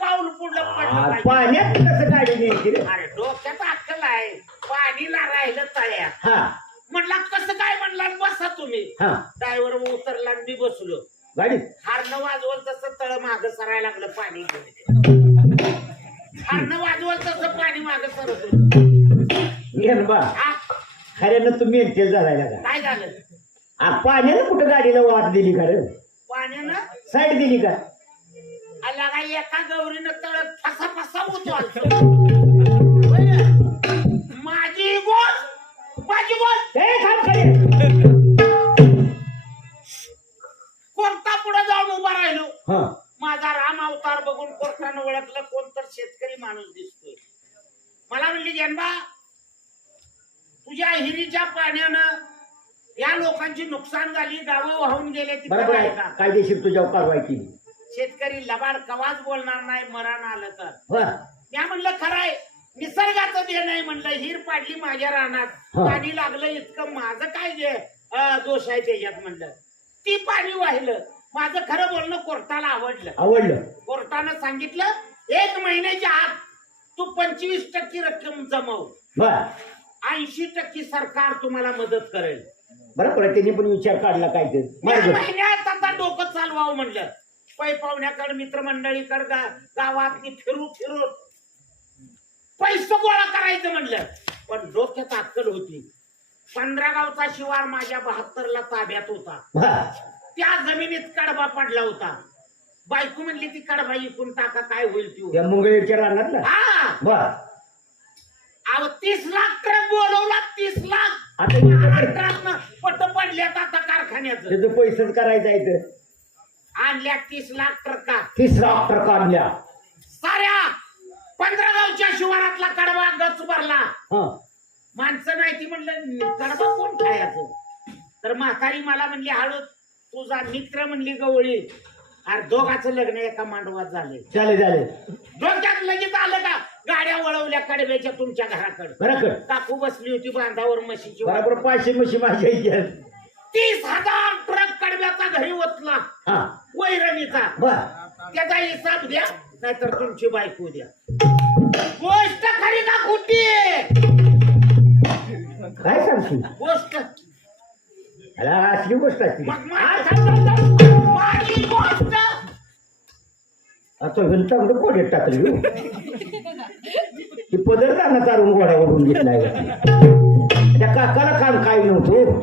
पाऊल पुढलं पडलं पाहिजे. पाण्यात कसं गाडी रे? अरे डोक्यात अक्कल आहे. पाणीला राहिलं तळ्यात. हा. म्हणला कसं काय म्हणला? बसा तुम्ही. हा. ड्रायव्हर उतरला आणि मी बसलो. गाडीत हारनं वाजवल तसं तळ माग सरायला लागलं पाणी हारनं वाजवल तसं पाणी माग सरत होतं. घेन बा. हा, खऱ्यानं तुम्ही एकटे झालाय का काय झालं? आ, पाण्यानं कुठं गाडीला वाट दिली का रे? पाण्यानं? साईड दिली का? का एका गौरीनं तळ फसा फसा होतो. माझी गोल माझी थांब खाली. कोणता पुढे जाऊन उभा राहिलो? हा. माझा राम अवतार बघून कोर्टानं ओळखलं कोण तर शेतकरी माणूस दिसतोय. मला म्हणली जनबा तुझ्या हिरीच्या पाण्यानं या लोकांची नुकसान झाली गावं वाहून गेले ती बरोबर खरं आहे. आहे का कायदेशीर तुझ्यावर कारवाई केली. शेतकरी लबाड कवाच बोलणार नाही मरण आलं तर. मी म्हणलं खरं आहे निसर्गाचं दे नाही म्हणलं हिर पाडली माझ्या रानात. हा. पाणी लागलं इतकं माझं काय जे अं, दोष आहे त्याच्यात म्हणलं. ती पाणी वाहिलं. माझं खरं बोलणं कोर्टाला आवडलं. आवडलं. कोर्टानं सांगितलं एक महिन्याच्या आत तू पंचवीस टक्के रक्कम जमव. बर. ऐंशी टक्के सरकार तुम्हाला मदत करेल. बरोबर आहे त्यांनी पण विचार काढला काय ते? या महिन्यात आता डोकं चालवावं म्हणलं. पै पाहुण्याकडे मित्रमंडळीकडे गावात फिरू फिरू पैसे गोळा करायचं म्हणलं. पण डोक्यात अक्कल होती. पंधरा गावचा शिवार माझ्या बहात्तरला ताब्यात होता. त्या जमिनीत कडबा पडला होता. बायको म्हणली ती कडबा इकून टाका काय होईल ती. मुंगळीच्या राहणार ना? हा. अहो तीस लाख ट्रक बोलवला तीस लाख. आता पट पडल्यात आता कारखान्याचं. पैसेच करायचं आणल्या तीस लाख ट्रका तिसरा ट्रक आणल्या. साऱ्या पंधरा गावच्या शिवारातला कडबा गच भरला. हा. माणसं नाही ती म्हणलं कडबा कोण खायचं? तर म्हातारी मला म्हणली हळू तुझा मित्र म्हणली गवळी. अरे दोघाचं लग्न एका मांडवात झाले. चाले झाले. डोक्यात लगेच आलं का? गाड्या वळवल्या कडब्याच्या तुमच्या घराकडे. बरोबर. काकू बसली होती बांधावर म्हशीची. बरोबर पाचशे म्हशी माझ्या इथे तीस हजार ट्रक कडब्याचा घरी ओतला. हा. वैरणीचा बर. त्याचा हिसाब द्या नाहीतर तुमची बायको द्या. गोष्ट खरी का खोटी. काय सांगशील? गोष्ट. अला असली गोष्ट असते. मग. माझी गोष्ट. आता चांगलं कोड्यात टाकली हो. ती पदर काना चालून गोड्यावरून घेतलाय त्या काकाला काम काय नव्हतं.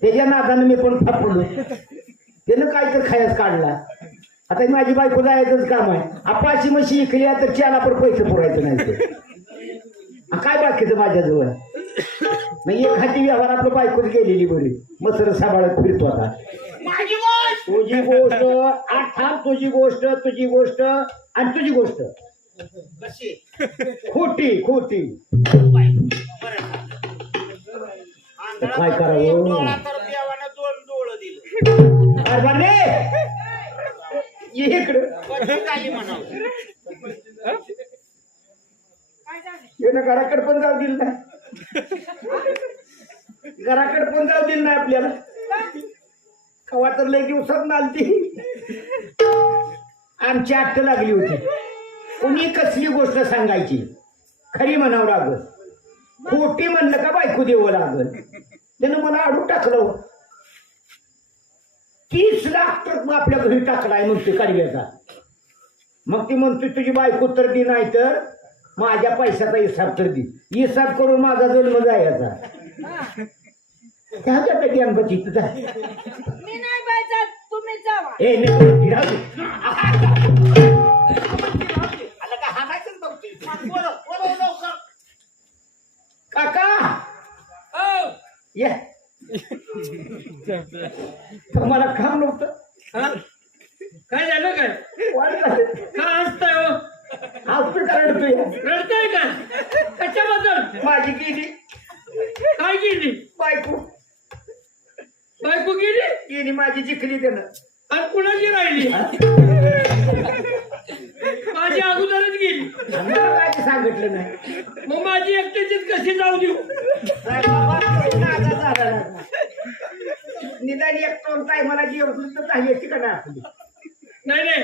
त्याच्या नादानं मी पण फापडलो. त्यानं काय तर खायच काढला. आता माझी बायको जायचंच काम आहे. आपाशी म्हशी इकल्या तर पण पैसे पुरायचे नाही काय बाकीचं माझ्याजवळ? मग एक हाती व्यवहार आपलं बायकोच गेलेली बरी. मसर सांभाळत फिरतो आता. तुझी गोष्ट आठ तुझी गोष्ट तुझी गोष्ट आणि तुझी गोष्ट. खोटी खोटी. काय करावं? एक ये इकडं. घराकडे पण जाऊ दिल नाही. घराकडे पण जाऊ दिल नाही आपल्याला. कवा तर लय दिवसात नालती. आमची आट्ट लागली होती. कोणी कसली गोष्ट सांगायची? खरी म्हणावं लागल. खोटी म्हणलं का बायको देवं लागल? त्यानं मला आडू टाकलं. तीस लाख तर आपल्या घरी टाकलाय म्हणते कडव्याचा मग ती म्हणते तुझी बायको तर दी नाही तर माझ्या पैशाचा हिसाब तर दी. हिसाब करून माझा जन्म जायचा. त्या त्या गणपती तुझा मी नाही पाहिजे तुम्ही जावा. ए नाही राहू दे. आलं का हाणायचंच मग लवकर. काका! ये तुम्हाला काम नव्हतं हा? काय झालं काय वाढ झालं का हसताय हो हॉस्पिटल रडतोय रडताय का कशाबद्दल माझी गेली काय गेली बायको बायको गेली गेली जिकली त्यानं. आणि कुणाची राहिली? माझी अगोदरच गेली. मला काय सांगितलं नाही. मग माझी एकट्याचीच कशी जाऊ देऊ? काय बाबा, झाला. निदान एक दोन टायमाला जेवण तर काही याची का नाही आपली? नाही नाही.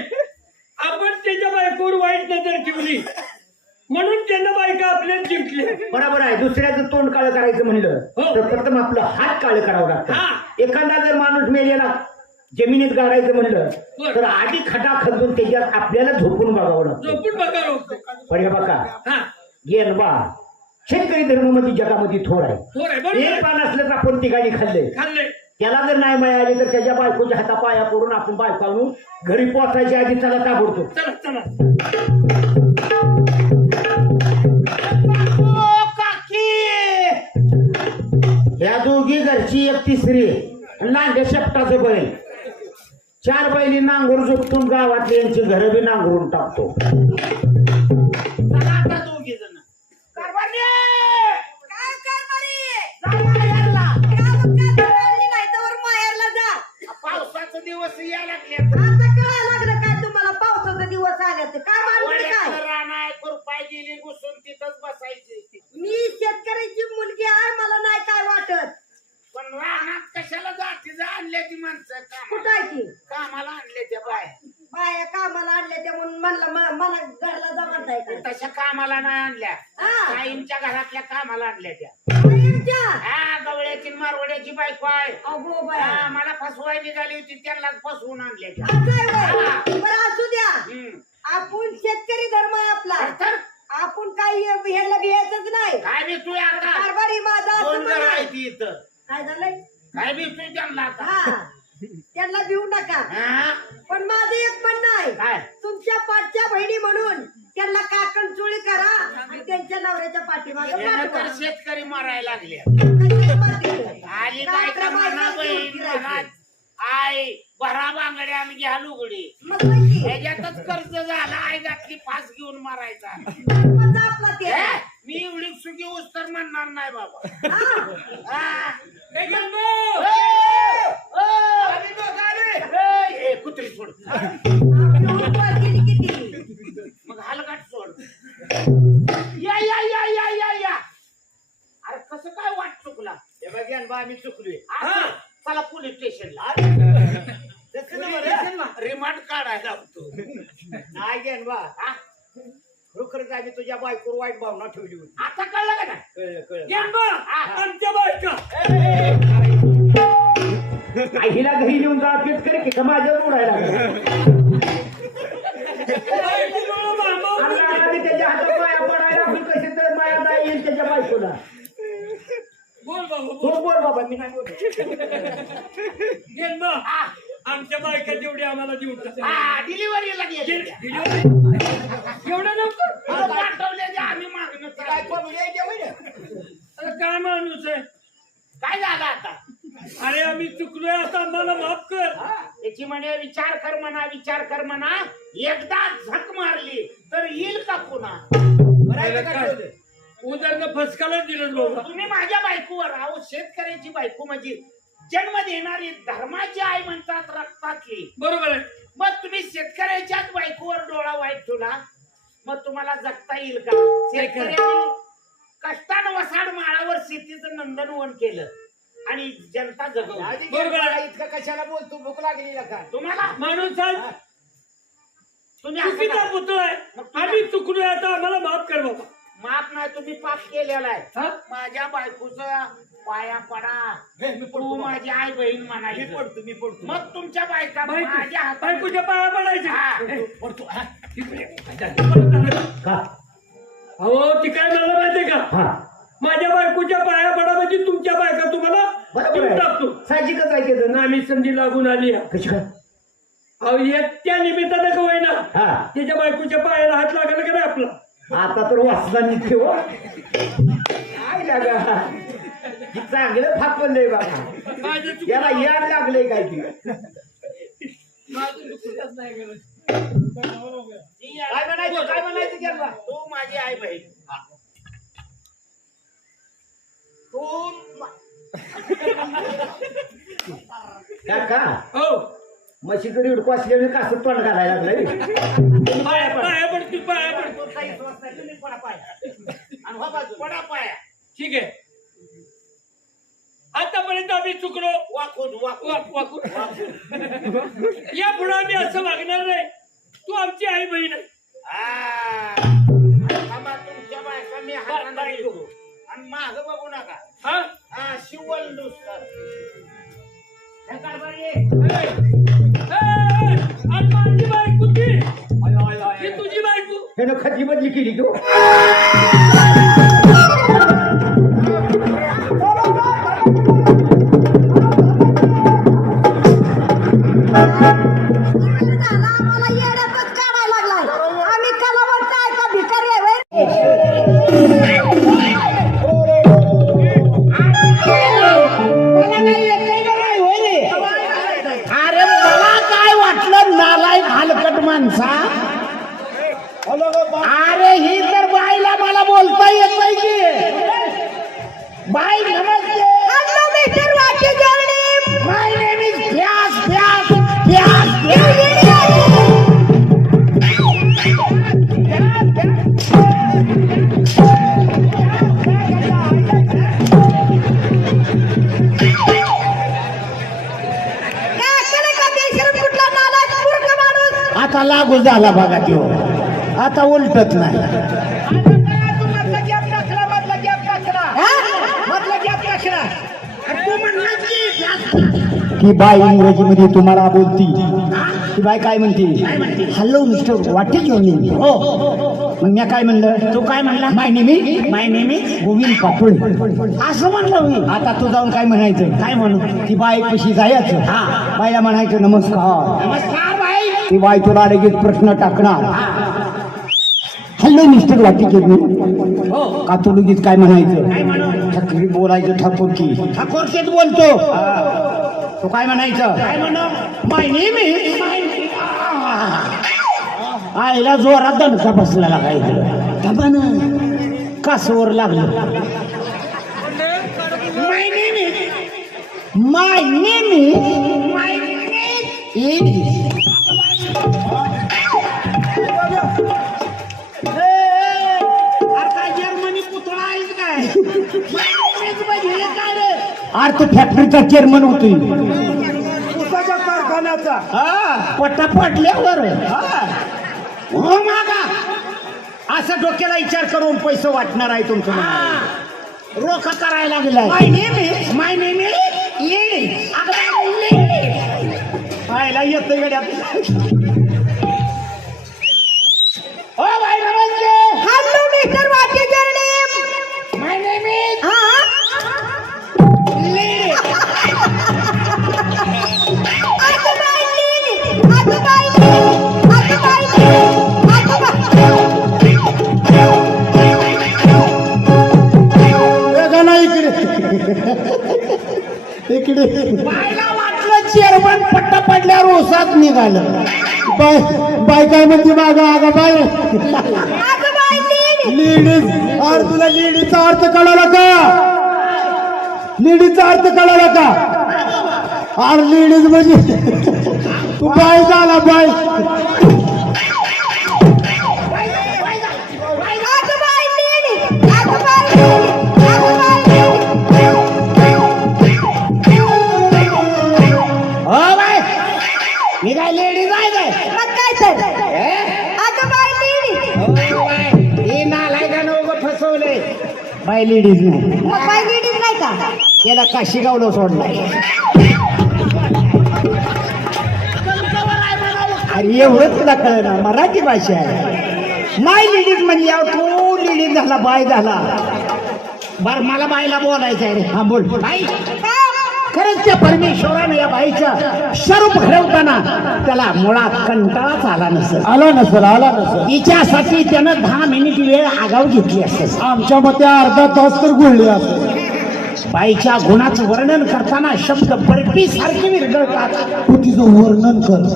आपण त्याच्या बायकोवर वाईट नजर ठेवली. म्हणून त्यांना बायका आपल्याला जिंकली बरोबर आहे. दुसऱ्याचं तोंड काळं करायचं म्हणलं हो. तर प्रथम आपलं हात काळं करावं हा. लागतं एखादा जर माणूस मेलेला जमिनीत गाडायचं म्हणलं बरं. तर आधी खटा खदून त्याच्यात आपल्याला झोपून बघावं लागतं. झोपून बघा पण हे बघा हा. बा शेतकरी धर्मामध्ये जगामध्ये थोर आहे. थोर आहे एक पान असलं तर आपण ठिकाणी खाल्लंय. खाल्लंय. त्याला जर नाही मिळाली तर त्याच्या बायकोच्या हातापाया करून आपण बायको आणून घरी पोहोचायच्या आधी त्याला ताबडतो चला चला. ओ, काकी! या दोघी घरची एक तिसरी. नांग्या शेपटाचं बैल. चार बैली नांगूर झोपतून गावातली यांची घरं बी नांगरून टाकतो! काय पावसाचे दिवस या लागले आता लागलं तुम्हाला? पावसाचा दिवस आले ते. काय मानलं काय? राणा खुरपाय गेली घुसून तिथंच बसायची. मी शेतकऱ्याची मुलगी आहे मला नाही काय वाटत पण रानात कशाला जाती जा आणल्या ती माणसं कुठं कामाला आहे ती? कामाला आणले त्या बाय बाया कामाला आणल्या त्या म्हणून म्हणलं म- मला घरला जमत आहे का? तशा कामाला नाही आणल्या. हा. आईंच्या घरातल्या कामाला आणल्या त्या? हा गवळ्याची मारवड्याची बायको आहे. अगो बाया. हा, मला फसवाय निघाली होती त्यांना फसवून आणल्या त्या. असं आहे होय. बरं असू द्या. हम्म. आपण शेतकरी धर्म आहे आपला. तर आपण काही ह्याला बिहायचंच नाही. काय बी तू आता? कारभारी माझा असं दोन घर म्हणा. आहे ती इथं. काय झालंय? काय बी तू त्यांना आता हा त्यांना भिवू नका हा? पण माझं एक म्हणणं आहे काय तुमच्या पाठच्या बहिणी म्हणून त्यांना काकण चुळी करा आणि त्यांच्या नवऱ्याच्या पाठीमागे यानं पाठवा. तर शेतकरी मारायला लागले कशाला पाठीमागे? आली काय बायका क्रमांक म्हणा घेऊन बहीण फिरायचे? म्हणा आई भरा बांगड्या आणि घ्या लुगडी मग होय की? ह्याच्यातच कर्ज झाला आई घातली फास घेऊन मारायचा मग जा आपला ते हे, मी एवढी सुखी होस तर म्हणणार नाही बाबा हा. हा. कुत्री सोड. मग सोड. या या या या या या. अरे कसं काय वाट चुकला? हे बघ बा आम्ही चुकलोय. चला. पोलीस स्टेशनला रिमांड काढायला लावतो नाही घेन बा हा? खरोखरच आम्ही तुझ्या बायकोवर वाईट भावना ठेवली होती. आता कळलं का नाही? कळलं कळलं! आमच्या बायका. आई हिला घरी नेऊन जा तेच करे की का माझ्यावर उडायला त्याच्या हातात माया पडायला आपण कशी तर माया नाही येईल त्याच्या बायकोला. बोल बाबा बोल. बोल बोल बाबा मी नाही! हा, आमच्या बायका जेवढी आम्हाला देऊन. हा, डिलिव्हरीला गे- गेली डिलिव्हरी? एवढं लवकर अहो, पाठवले जे आम्ही मागणं काय काय कोंबडी आहे जेवण? अरे काय माणूस आहे काय झालं आता अरे आम्ही चुकलोय आता आम्हाला माफ कर याची म्हणे विचार कर म्हणा विचार कर म्हणा एकदा झक मारली तर येईल का पुन्हा? बरं का फसकाला दिलं तुम्ही माझ्या बायकोवर अहो शेतकऱ्याची बायको म्हणजे जन्म देणारी धर्माची आई म्हणतात रक्तातली बरोबर आहे. मग तुम्ही शेतकऱ्याच्याच बायकोवर डोळा वाईट ठेवला? मग तुम्हाला जगता येईल का? शेतकऱ्यांनी कष्टानं वसाड माळावर शेतीचं नंदनवन केलं. आणि जनता जगवली. आधी बरोबर आहे. मला इतकं कशाला बोलतो? भूक लागली का? तुम्हाला? माणूस आहे तुम्ही असं चुकीचा का- पुतळा आहे. आम्ही चुकलोय आता आम्हाला माफ कर बाबा. माफ नाही तुम्ही पाप केलेला आहे. हा? माझ्या बायकोचा पाया पडा. तू माझी आई बहीण म्हणाली पडतो मी पडतो मग तुमच्या बायका बायको माझ्या हातात बायकोच्या पाया पडायचे. हा. पडतो हा. अहो का ती काय झालं माहितीये का? हा. माझ्या बायकोच्या पाया पडा म्हणजे तुमच्या बायका तुम्हाला बरोबर देऊन आहे टाकतो साहजिकच आहे त्याचं ना ना आम्ही संधी लागून आली आहे. कशी काय अहो एक त्या निमित्तानं का होईना हा त्याच्या बायकोच्या पायाला हात लागला का नाही आपला आता तर वाचला निघते हो काय लागा ही चांगलं फापलंय बाबा माझं चुकलं. याला याड लागलंय काय ती माझं नाही. ती. काय म्हणायचं काय म्हणायचं? तू माझी आई बहीण काका हो. म्हशी तरी उडकू असल्याने कसं तोंड घालायला लागलंय. पाया पाया पडतील पाया पड. तू काही सोच नाही, तुम्ही पडा पाया. आणि हो बाजू. पडा पाया. ठीक आहे. आतापर्यंत आम्ही चुकलो. वाकून वाकून. वाक- वाकून. बदली केली तो लागू झाला बघा तो. आता उलटत नाही. ती बाई इंग्रजीमध्ये तुम्हाला बोलती. ती बाई काय म्हणते? Hello mister what is your name हो मग मी काय म्हणलं? तू काय म्हणला? माय नेमी माय नेमी. गोविंद पाटोळे असं म्हणलं मी. आता तू जाऊन काय म्हणायचं? काय म्हणू? ती बाई कशी जायचं? हा. बाईला म्हणायचं नमस्कार. नमस्कार. बाई तुला लगेच प्रश्न टाकणार. हॅलो मिस्टर वाटिके का तू लगेच काय म्हणायचं ठाकरी बोलायचं ठाकूर की ठाकूरशीच बोलतो तू काय म्हणायचं? काय माय नेम आईला जोरात दणका बसलेला काय दबान कासवर लागलं. My name is my name my name is अरे तू फॅक्टरीचा चेअरमन होतोय उसाच्या कारखान्याचा. हा. पट्टा पडल्यावर हा. मागा. असं डोक्याला विचार करून पैसे वाटणार आहे तुमचं. रोख करायला लागलाय. My name is my name is पाहायला येतं गड्यात बायला वाटलं चेअरमन पट्टा पडल्यावर ओसात निघालं. बाय बाय काय म्हणते मागा आगा बाय? लेडीज अरे तुला लेडीजचा अर्थ कळाला का? लेडीजचा अर्थ कळाला का? अरे लेडीज म्हणजे तू बाय झाला बाय. बाय लेडीज नाही. मग लेडीज नाही का? याला काशी गावलं सोडलाय अरे एवढंच तुला कळलं ना मराठी भाषा आहे. माय लेडीज म्हणजे याव तो लेडीज झाला बाय झाला. बर मला बाईला बोलायचं आहे रे. हा बोल. बाई त्या परमेश्वरानं या बाईचं स्वरूप घडवताना त्याला मुळात कंटाळाच आला नसेल. आला नसल आला नसल. तिच्यासाठी त्यानं दहा मिनिट वेळ आगाव घेतली असेल. आमच्या मते अर्धा तास तर गुळले असेल. बाईच्या गुणाचं वर्णन करताना शब्द बर्फी सारखे विरघळतात. तू तिचं वर्णन कर.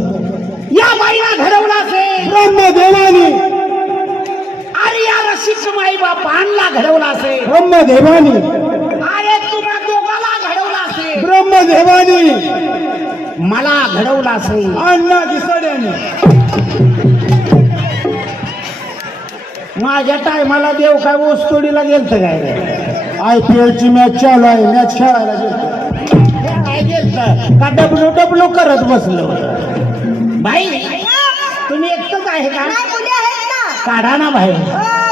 या बाईला घडवलं असेल. ब्रह्मदेवानी अरे या रसिक माई बापांना घडवलं असेल. ब्रह्मदेवानी अरे तुम्हा दोघाला घडवलं असेल ब्रह्मदेवानी मला घडवलं असेल. अण्णा दिसड्याने माझ्या टायमाला देव काय ओस्तोडीला गेलत काय? आय पी एल ची मॅच चालू आहे मॅच खेळायला गेलत. का डब्ल्यू डब्ल्यू करत बसलो? बाई तुम्ही एकटंच आहे का? नाही मुली आहेत ना. काढा ना बाहेर. हो.